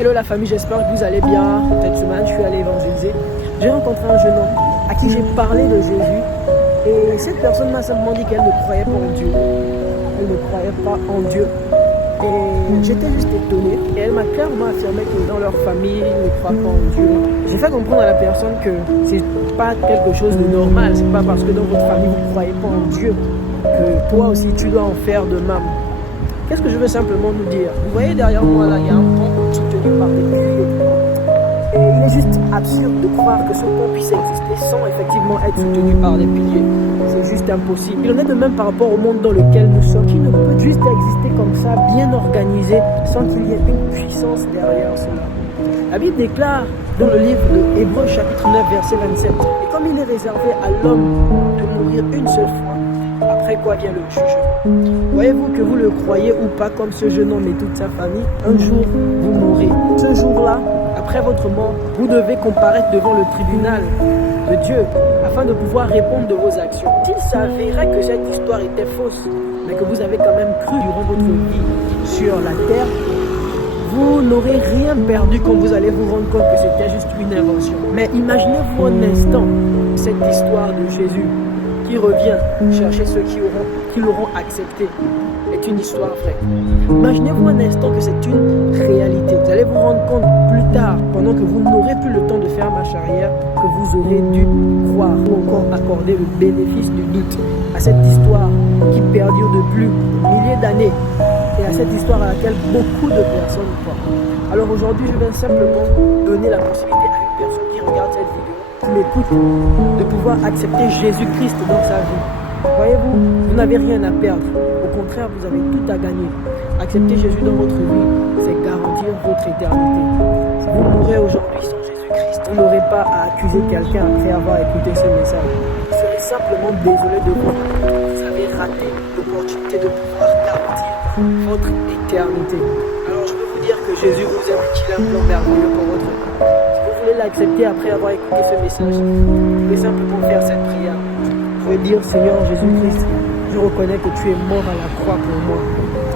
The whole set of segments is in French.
Hello la famille, j'espère que vous allez bien. Cette semaine, je suis allé évangéliser. J'ai rencontré un jeune homme à qui j'ai parlé de Jésus. Et cette personne m'a simplement dit qu'elle ne croyait pas en Dieu. Elle ne croyait pas en Dieu. Et j'étais juste étonné. Et elle m'a clairement affirmé que dans leur famille, ils ne croient pas en Dieu. J'ai fait comprendre à la personne que c'est pas quelque chose de normal. C'est pas parce que dans votre famille, vous ne croyez pas en Dieu que toi aussi, tu dois en faire de même. Qu'est-ce que je veux simplement nous dire? Vous voyez derrière moi là, il y a un pont soutenu par des piliers. Et il est juste absurde de croire que ce pont puisse exister sans effectivement être soutenu par des piliers. C'est juste impossible. Il en est de même par rapport au monde dans lequel nous sommes, qui ne peut juste exister comme ça, bien organisé, sans qu'il y ait une puissance derrière cela. La Bible déclare dans le livre de Hébreux chapitre 9 verset 27, et comme il est réservé à l'homme de mourir une seule fois, après quoi vient le jugement. Voyez-vous que vous le croyez ou pas, comme ce jeune homme et toute sa famille, un jour vous mourrez. Ce jour-là, après votre mort, vous devez comparaître devant le tribunal de Dieu afin de pouvoir répondre de vos actions. S'il s'avérait que cette histoire était fausse, mais que vous avez quand même cru durant votre vie sur la terre, vous n'aurez rien perdu quand vous allez vous rendre compte que c'était juste une invention. Mais imaginez-vous un instant cette histoire de Jésus qui revient chercher ceux qui l'auront accepté est une histoire vraie. Imaginez-vous un instant que c'est une réalité. Vous allez vous rendre compte plus tard, pendant que vous n'aurez plus le temps de faire marche arrière, que vous aurez dû croire ou encore accorder le bénéfice du doute à cette histoire qui perdure depuis des milliers d'années et à cette histoire à laquelle beaucoup de personnes croient. Alors aujourd'hui, je vais simplement donner la possibilité à une personne qui regarde cette vidéo, qui m'écoute, de pouvoir accepter Jésus-Christ dans sa vie. Voyez-vous, vous n'avez rien à perdre. Au contraire, vous avez tout à gagner. Accepter Jésus dans votre vie, c'est garantir votre éternité. Si vous mourrez aujourd'hui sans Jésus-Christ, vous n'aurez pas à accuser quelqu'un après avoir écouté ce message. Vous serez simplement désolé de vous. Vous avez raté l'opportunité de pouvoir garantir votre éternité. Alors je veux vous dire que Jésus vous aime et qu'il a un plan merveilleux pour votre vie. Si vous voulez l'accepter après avoir écouté ce message, vous pouvez simplement faire cette prière. Vous pouvez dire, Seigneur Jésus-Christ, je reconnais que tu es mort à la croix pour moi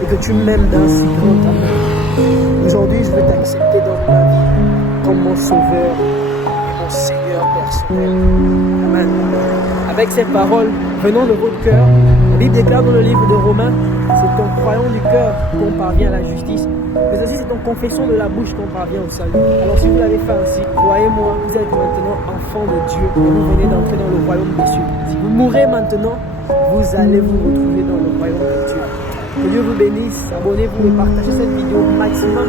et que tu m'aimes d'un si grand amour. Aujourd'hui, je veux t'accepter dans ma vie comme mon sauveur et mon Seigneur personnel. Amen. Avec ces paroles venant de votre cœur, la Bible déclare dans le livre de Romains, c'est en croyant du cœur qu'on parvient à la justice, mais aussi c'est en confession de la bouche qu'on parvient au salut. Alors si vous l'avez fait ainsi, croyez-moi, vous êtes maintenant enfant de Dieu et vous venez d'entrer dans le royaume des cieux. Si vous mourrez maintenant, vous allez vous retrouver dans le royaume de Dieu. Que Dieu vous bénisse, abonnez-vous et partagez cette vidéo au maximum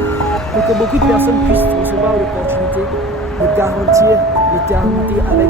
pour que beaucoup de personnes puissent recevoir l'opportunité de garantir l'éternité avec